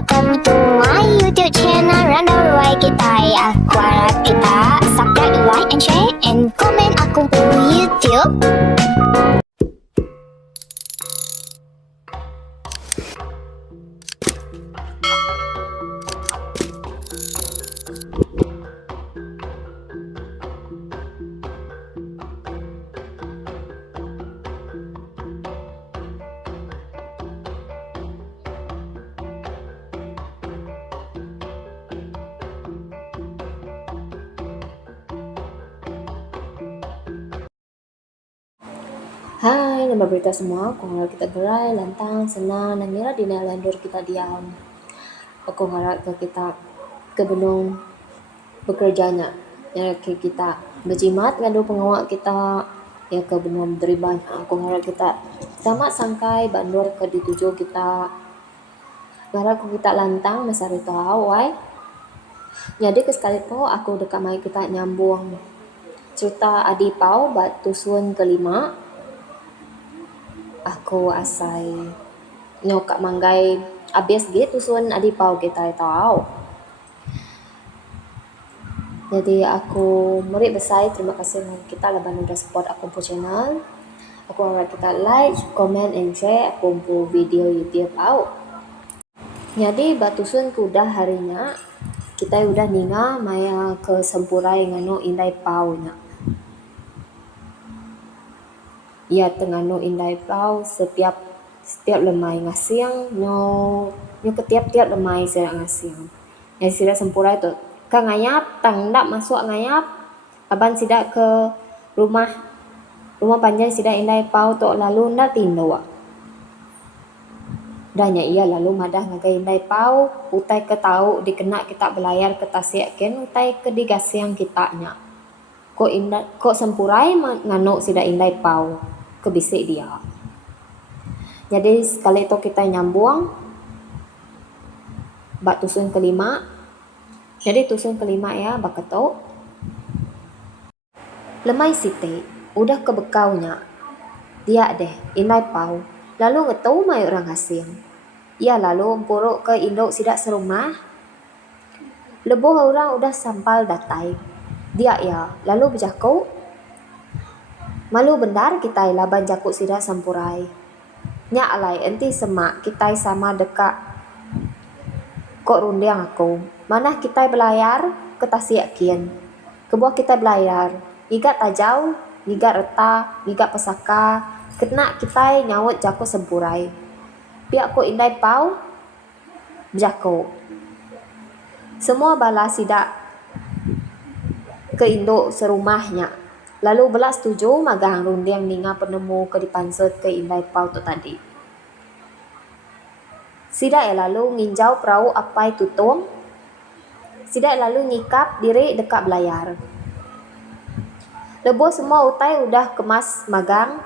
welcome to my YouTube channel Randa Ruai kita. Aku harap kita subscribe, like and share and comment aku YouTube. Hai, nama berita semua. Aku harap kita gerai, lantang, senang, dan mira di landur kita diam. Aku harap kita kebelum bekerjanya. Ya, kita berjimat ngadu pengawak kita. Ya, kebelum beriban. Aku harap kita tamat sangkai bandur ke dituju kita. Harap kita lantang masa itu awal. Jadi kesekali po aku dekat mai kita nyambung cerita Adi Pau bat tusun kelima. Aku asai nyokak manggai abis gitu sun Adi Pau kita tahu. Jadi aku meri besai terima kasih kita laban udah support aku pu channel. Aku harap kita like, comment and share aku pu video YouTube au. Jadi batusun kudah harinya kita udah ninga maya ke Sempurai ngano Indai Pau nya. Ya tengano Indai Pau setiap lemai ngasiang nyo ketiap lemai sira ngasiang. Ya sira Sempurai tu ka ngayap tang ndak masuk ngayap aban sida ke rumah panjang sida Indai Pau tu lalu ndak tindo. Danya iya lalu madah ngagai Indai Pau utai ke tau dikena kita belayar ke Tasik ken utai ke digasiang kitanya. Kok Sempurai ngano sida Indai Pau kebisik dia. Jadi sekali itu kita nyambung bak tusun kelima. Jadi tusun kelima ya bak ketok. Lemai site udah kebekaunya. Dia deh Indai Pau. Lalu ngetau mai orang asing. Ya lalu empuruk ke induk sidak serumah. Leboh orang udah sampal datai. Dia ya lalu berjakau. Malu bendar kita laban jakuk sidak Sempurai. Nya alai enti semak kita sama dekat kok rundiang aku. Mana kita belayar ke Tasik kian. Kebuah kita belayar. Igat tajau, igat reta, igat pesaka. Kena kita nyawut jakuk Sempurai. Pihak ko Indai Pau jakuk. Semua bala sidak ke induk serumahnya. Lalu belas setuju magang rundiang ninga penemu ke dipansut ke Indai Pau tu tadi. Sida lalu nginjau perahu apai tutung. Sida lalu ngikap diri dekat belayar. Lebo semua utai udah kemas magang.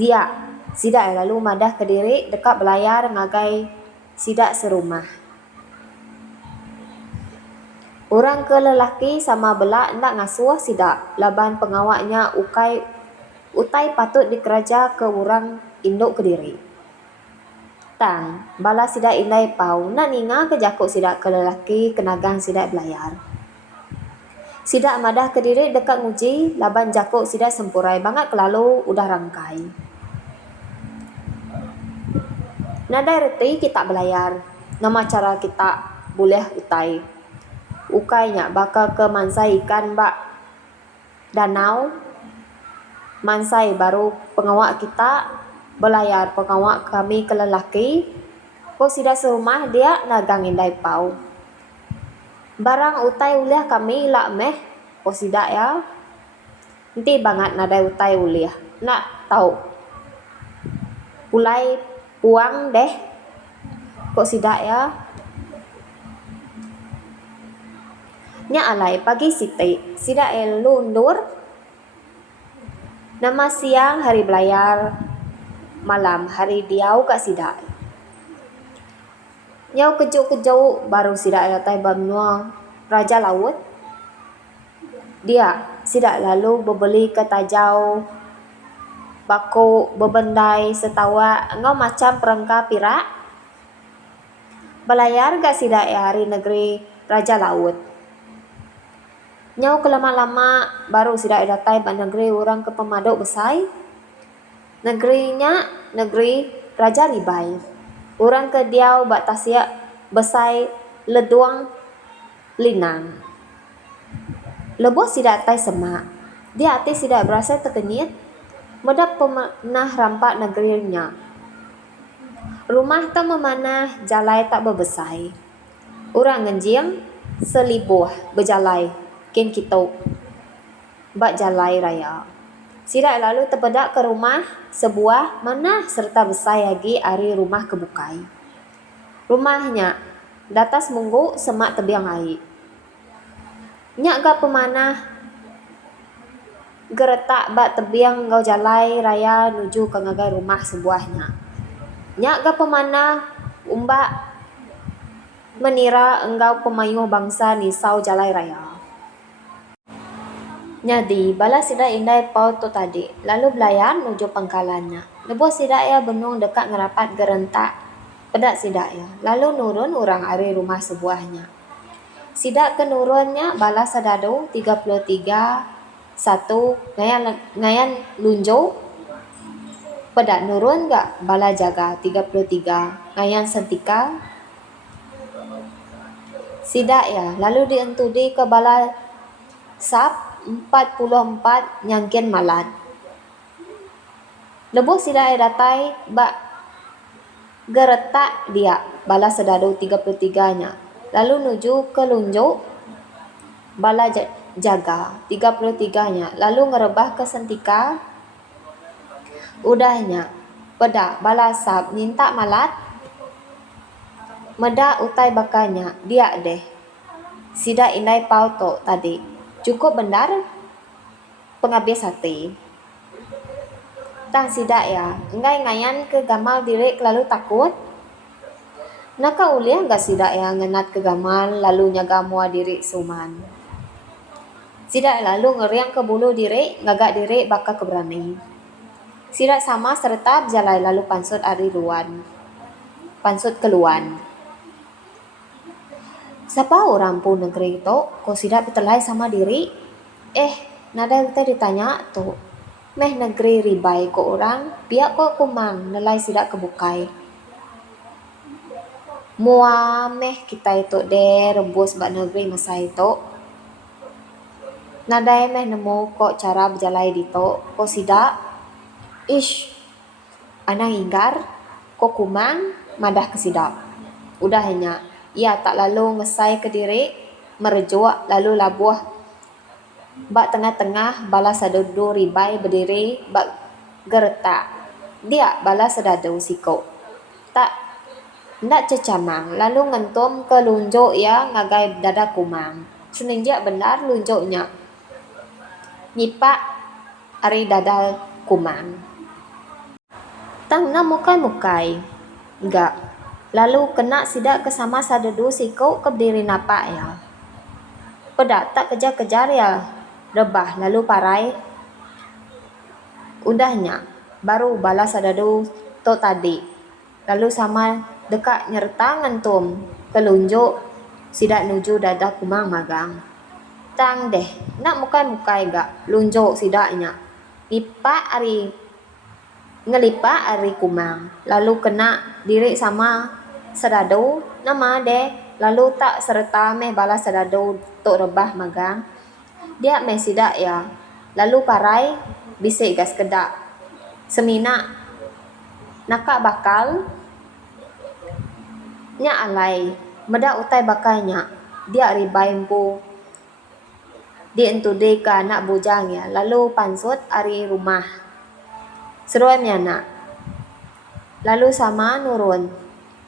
Dia sida lalu madah ke diri dekat belayar ngagai sida serumah. Orang ke lelaki sama belak ndak ngasuh sida laban pengawaknya utai patut dikeraja ke orang induk ke diri. Tang, bala sida Indai Pau nak ninga ke jakuk sida ke lelaki kenagang sida belayar. Sida madah ke diri dekat nguji laban jakuk sida Sempurai banget kelalu udah rangkai. Nadai reti kita belayar. Nama cara kita boleh utai. Ukainya bakal ke mansai ikan bak danau. Mansai baru pengawak kita belayar pengawak kami ke lelaki. Kok sida serumah dia nagang Indai Pau. Barang utai uliah kami lak meh. Kok sida ya. Nanti banget nadai utai uliah. Nak tahu. Ulai puang deh. Kok sida ya. Nya alai pagi siti sida lundur. Nama siang hari belayar. Malam hari diau kak sida. Nyau kejuk baru sida tai bamnua raja laut. Dia sida lalu berbeli ke tajau. Bako bebendai setawa ngau macam perangka pirak. Belayar gak sida ya hari negeri Raja Laut. Nyau ke lama-lama baru sida datai ba negeri orang ke pemadok besai. Negerinya negeri Raja Ribai. Orang ke diau ba tasia besai leduang linang. Lebo sida tai semak. Dia hati sida berasa terkenyit. Medap pemanah rampak negerinya. Rumah tak memanah, jalai tak berbesai. Orang ngenjing selibuh berjalai ken kita bak jalai raya. Sida lalu terbedak ke rumah sebuah manah serta besai lagi ari rumah kebukai. Rumahnya datas munggu semak tebiang air. Nyak ga pemanah geretak bak tebiang ngau jalai raya nuju ke ngagai rumah sebuahnya. Nyak ga pemanah umbak menira engkau pemayuh bangsa nisau jalai raya. Nyadi bala sida indai pau tu tadi lalu belayan nuju pangkalannya. Lebo sida ya benung dekat ngerapat gerentak pedak sida ya. Lalu nurun orang ari rumah sebuahnya. Sida ke nurunnya bala sadado 33 ngayan lunjo. Pedak nurun gak bala jaga 33 ngayan sentika. Sida ya lalu dientudi ke bala sap 44 nyangkin malat. Lebu sida datai bak geretak dia bala sedado 33 nya. Lalu nuju ke lunjuk bala jaga 33 nya. Lalu ngerebah ke sentika. Udahnya pedak bala sap minta malat. Meda utai bakanya dia deh. Sida indai pau to tadi. Cukup benar pengabis hati. Tang sida ya, enggak ngayan ke gamal diri lalu takut. Naka uliah enggak sida ya ngenat ke gamal lalu nyaga mua diri suman. Sida lalu ngeriang ke bulu diri, ngagak diri baka keberani. Sida sama serta berjalai lalu pansut ari luan. Pansut keluan. Siapa orang pun negeri itu, kau sida petelai sama diri? Nada kita ditanya tu. Meh negeri ribai ko orang, biak ko kumang nelai sida kebukai. Mua meh kita itu de rebus bak negeri masa itu. Nada meh nemu ko cara berjalai dito, ko sida. Anang inggar, ko kumang madah kesidap. Udah hanya, ia tak lalu ngesai ke diri, merejuak lalu labuh. Bak tengah-tengah bala sadado ribai berdiri bak geretak. Dia bala sadado siko. Tak ndak cecamang lalu ngentum ke lunjuk ya ngagai dada kumang. Seninjak benar lunjuknya. Nyipak ari dada kumang. Tang na mukai-mukai. Enggak. Lalu kena sidak ke sama sadado siko ke berdiri napak ya. Pedak tak kejar-kejar ya. Rebah lalu parai. Udahnya baru bala sadado to tadi. Lalu sama dekat nyerta ngentum kelunjuk sidak nuju dada kumang magang. Tang deh, nak mukai-mukai gak lunjuk sidaknya. Ngelipak ari kumang. Lalu kena diri sama sadado nama deh. Lalu tak serta meh bala sadado tok rebah magang. Dia meh sidak ya. Lalu parai bisik gas kedak. Semina nakak bakal nya alai. Meda utai bakalnya. Dia ribai empu. Dia entude ke anak bujang ya. Lalu pansut ari rumah. Seruannya nak. Lalu sama nurun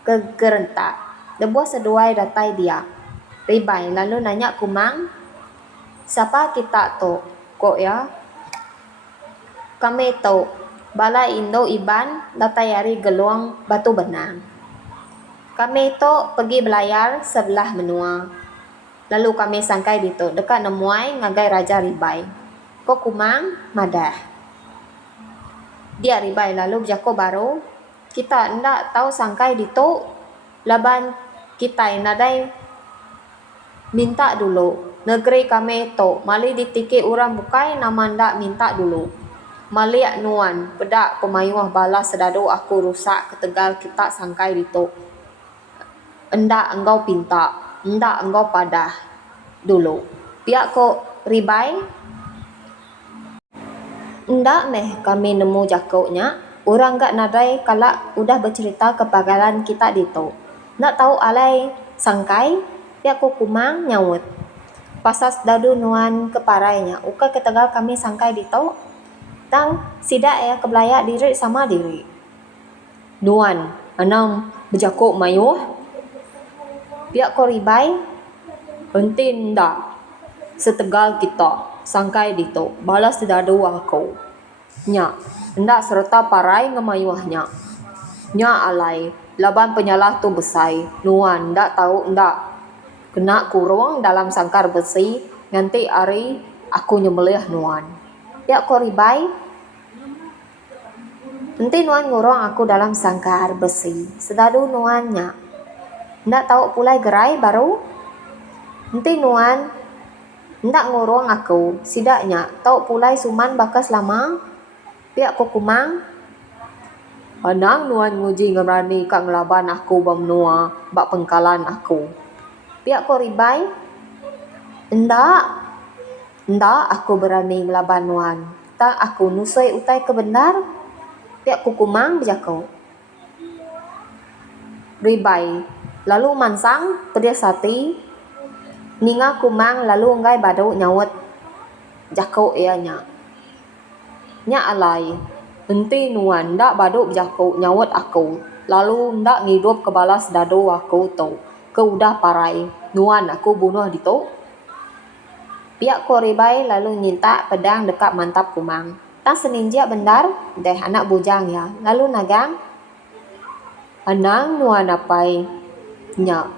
ke gerentak. Lebuh seduai datai dia. Ribai lalu nanya kumang. Siapa kita to? Kok ya? Kami to. Bala Indo Iban datai ari geluang batu benang. Kami to pergi belayar sebelah menua. Lalu kami sangkai dito dekat nemuai ngagai Raja Ribai. Kok kumang madah. Dia ribai lalu berjako baru. Kita ndak tahu sangkai dito laban kita nadai minta dulu. Negeri kami to mali ditiki orang bukai nama ndak minta dulu. Mali nuan pedak pemayuah bala sedado aku rusak ketegal kita sangkai dito. Endak engkau pinta, endak engkau padah dulu. Pihak ko ribai. Endak meh kami nemu jakoknya. Orang gak nadai kalak udah bercerita kepagalan kita dito. Nak tahu alai sangkai, pihak ko kumang nyawut. Pasas dadu nuan keparainya, uka ketegal kami sangkai dito. Tang sidak ya kebelayak diri sama diri. Nuan, anam berjakok mayuh. Pihak ko ribai, hentin dah. Setegal kita sangkai dito, balas dadu aku. Nya, hendak serta parai ngemayuahnya. Nya alai, laban penyalah tu besai. Nuan, ndak tahu ndak. Kena kurung dalam sangkar besi, nganti ari aku nyembelih nuan. Ya ko ribai. Nanti nuan ngurung aku dalam sangkar besi. Sedadu nuannya. Ndak tahu pulai gerai baru. Nanti nuan ndak ngurung aku. Sidaknya tahu pulai suman bakas lama. Pihak ko kumang. Anang nuan nguji ngerani kak ngelaban aku bam nua bak pengkalan aku. Pihak ko ribai. Ndak aku berani ngelaban nuan. Tak aku nusoi utai kebenar. Pihak ko kumang berjakau. Ribai. Lalu mansang pedas hati. Ninga kumang lalu ngai badu nyawat. Jakau ianya. Nya alai. Enti nuan ndak badu berjakau nyawat aku. Lalu ndak ngidup kebalas dadu aku tu. Kau udah parai. Nuan aku bunuh dito. Pihak ko ribai lalu nyinta pedang dekat mantap kumang. Tang seninjak bendar, deh anak bujang ya. Lalu nagang. Anang nuan apai. Nya.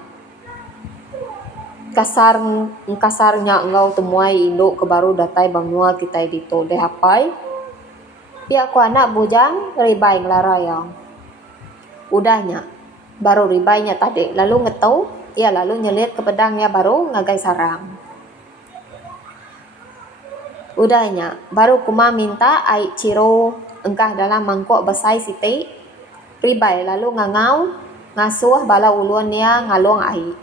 Kasarnya engkau temuai induk kebaru datai bangua kita dito. Deh apai. Pihak ko anak bujang ribai ngelarayang. Udahnya. Baru ribainya tadi. Lalu ngetau. Ya lalu nyelit ke pedangnya baru ngagai sarang. Udahnya. Baru kuma minta air ciro engkah dalam mangkuk besai siti. Ribai lalu ngangau. Ngasuh bala ulunnya ngalung air.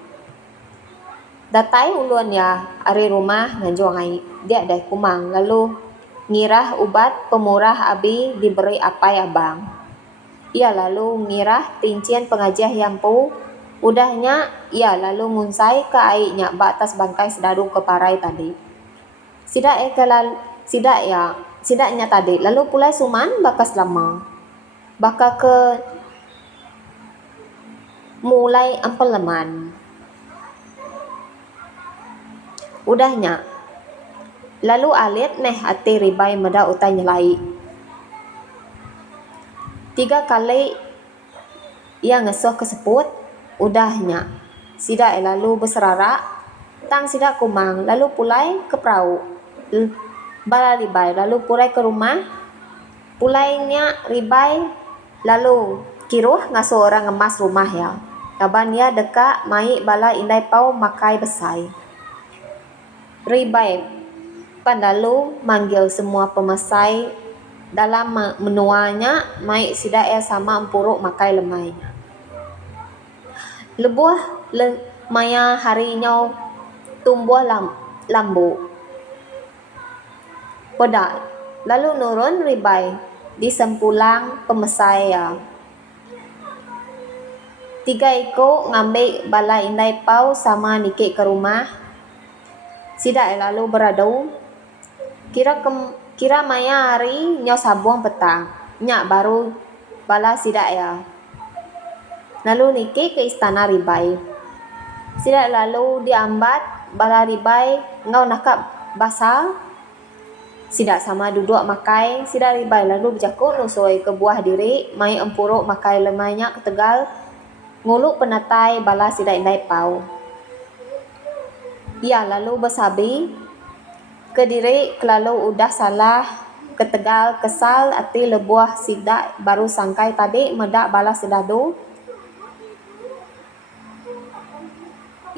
Datai ulunnya ari rumah nganjuang air. Dia dai kumang. Lalu ngirah ubat pemurah abi diberi apai abang. Ia lalu ngirah tincian pengajiah yampu. Udahnya ia lalu ngunsai ke airnya batas bangkai sedadu keparai tadi. Sidaknya tadi. Lalu pulai suman bakas lama. Baka ke mulai ampeleman. Udahnya. Lalu alit neh ati ribai meda utai nyelai. 3 kali ia ngesoh keseput. Udahnya. Sidak lalu berserarak. Tang sidak kumang. Lalu pulai ke perahu. Bala ribai. Lalu pulai ke rumah. Pulainya ribai. Lalu kiruh ngasuh orang ngemas rumah ya. Kaban ya deka mai bala indai pau makai besai. Ribai. Pan lalu manggil semua pemasai. Dalam menuanya mai sidak ya sama empuruk makai lemainya. Lebuah maya harinya tumbuh lambu. Pedak. Lalu nurun ribai di sempulang pemesai ya. 3 ekor ngambil bala indai pau sama nikik ke rumah. Sidak lalu beradu. Kira maya hari nyo sabuang petang. Nyak baru bala sidak ya. Lalu nikik ke istana ribai. Sidak lalu diambat bala ribai ngau nakap basal. Sidak sama duduk makai. Sidak ribai lalu berjakut nusoi ke buah diri. Mai empuruk makai lemainya ketegal. Nguluk penatai bala sidak indai pau. Ya lalu bersabi. Ke diri kelalu udah salah. Ketegal kesal ati lebuah sidak baru sangkai tadi medak bala sedadu.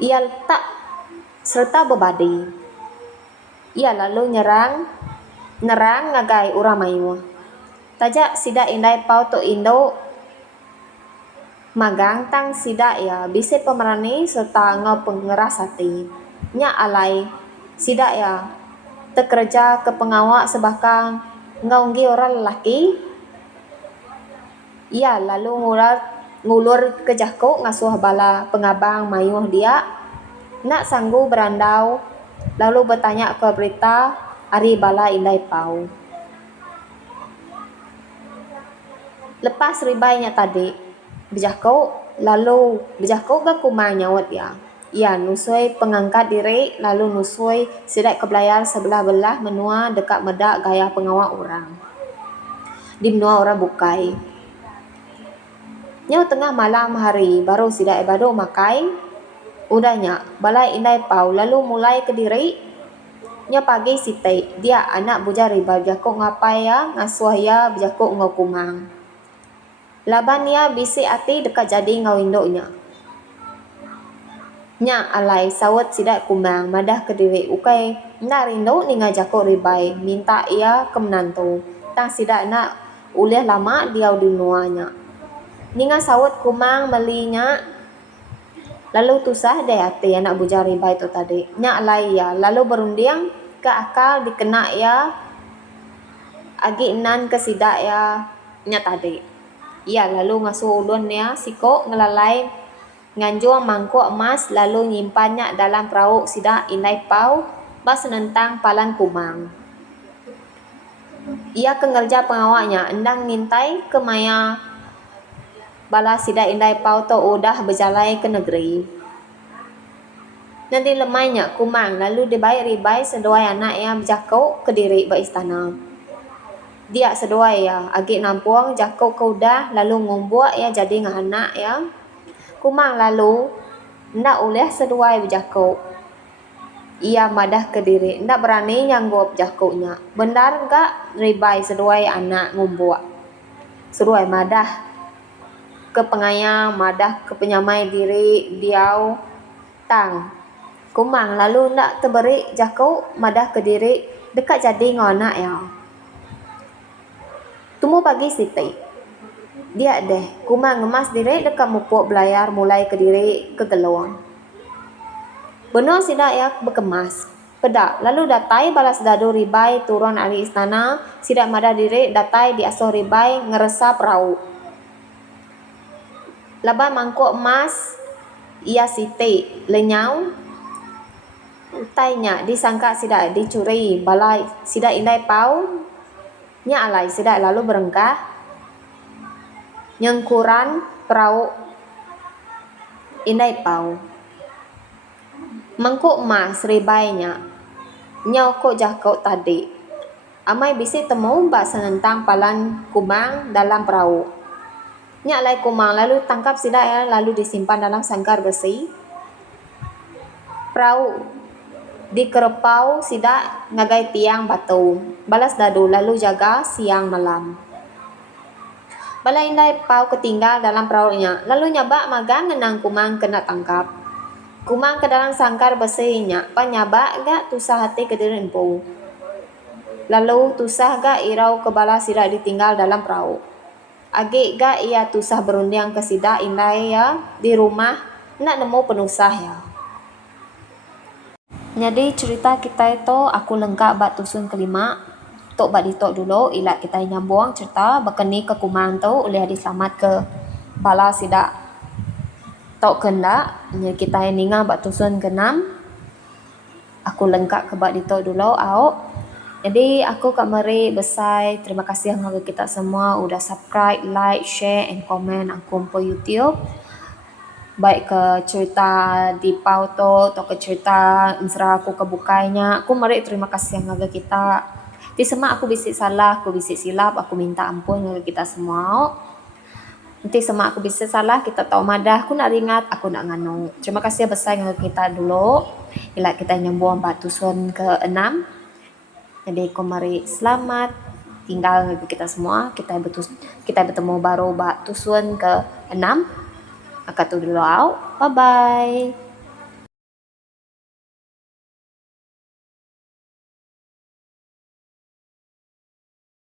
Ia letak serta berbadi. Ia lalu nerang ngagai urang mayu. Tajak sida indai pau to Indo magang tang sida ya bisi pemerani serta ngau pengeras hati. Nya alai sida ya tekerja ke pengawak sebakang ngaunggi orang lelaki. Ia lalu ngulur ke Jako ngasuh bala pengabang mayuh dia. Nak sanggu berandau lalu bertanya ke berita ari bala indai pau. Lepas ribainya tadi, berjakau ke kumai nyawat ya. Ia nusui pengangkat diri lalu nusui sidak ke belayar sebelah belah menua dekat medak gaya pengawak orang. Di menua orang bukai. Nyau tengah malam hari baru sidak ibadu makai. Udahnya balai indai pau lalu mulai ke diri. Nya pagi sitai dia anak bujar riba berjakau ngapai ya ngasuh ya berjakau ngau kumang. Laban ia bisi ati dekat jadi ngau indoknya. Nya alai sawat sidak kumang madah ke diri ukai nak rindu ni ngajako ribai minta ia ke menantu. Tang sidak nak ulih lama dia di nuanya. Ninga sawat kumang melinya lalu tusah deh ati anak bujar ribai tu tadi. Nya alai ya lalu berunding ke akal dikena ya agi nan ke sidak ya nya tadi. Ia lalu ngasuh ulun ya siko ngelalai nganjur mangkuk emas lalu nyimpannya dalam perahu sidak indai pau bas senentang palan kumang. Ia kengerja pengawaknya endang ngintai ke maya bala sidak indai pau to udah berjalai ke negeri. Nanti lemainya kumang lalu dibayar ribai seduai anak yang berjakau ke diri beristana. Dia seduai ya agi nampung jakau ke udah lalu ngumbuak ya jadi ngah anak ya. Kumang lalu ndak oleh seduai berjakau. Ia madah ke diri ndak berani nyanggup jakaunya. Benar enggak ribai seduai anak ngumbuak. Seduai madah ke pengayang madah ke penyamai diri diau tang. Kumang lalu ndak terberi jakau madah ke diri dekat jadi ngau anak ya. Tumu pagi siti. Dia deh, kumang ngemas diri dekat mupuk belayar mulai ke diri ke geluang. Benar sidak ya berkemas. Pedak, lalu datai balas dadu ribai turun ari istana, sidak madah diri datai di asuh ribai ngeresa perahu. Laban mangkuk emas, ia siti lenyau. Utainya disangka sidak dicuri balai sidak indai pau. Nya alai sidak lalu berengkah nyengkuran perahu indai pau. Mangkuk emas ribainya nyau kok jakau tadi. Amai bisi temu mbak senentang palan kumang dalam perahu. Nya alai kumang lalu tangkap sidak ya lalu disimpan dalam sangkar besi. Perahu dikerepau sidak ngagai tiang batu. Balas dadu lalu jaga siang malam. Bala indai pau ketinggal dalam perahunya. Lalu nyabak magang ngenang kumang kena tangkap. Kumang ke dalam sangkar besinya. Panyabak gak tusah hati ke diri empu. Lalu tusah gak irau ke bala sidak ditinggal dalam perahu. Agi gak ia tusah berunding ke sidak indai ya di rumah nak nemu penusah ya. Jadi cerita kita itu aku lengkap bak tusun kelima. Tok bak ditok dulu ilak kita nyambung cerita bekeni ke kumang tu oleh diselamat ke bala sidak tok kendak. Nya kita ninga bak tusun ke-6. Aku lengkap ke bak ditok dulu au. Jadi aku Kak Mari besai terima kasih kepada kita semua udah subscribe, like, share and comment aku po YouTube. Baik ke cerita di pauto atau ke cerita insra aku kebukainya. Aku mari terima kasih ngaga kita. Di sema aku bisik salah, aku bisik silap, aku minta ampun ngaga kita semua. Nanti sema aku bisik salah, kita tahu madah, aku nak ringat, aku nak nganu. Terima kasih besar ngaga kita dulu. Ila kita nyambung batu sun ke-6. Jadi aku mari selamat tinggal ngaga kita semua. Kita bertemu baru batu sun ke-6. Akatul dulu. Bye bye.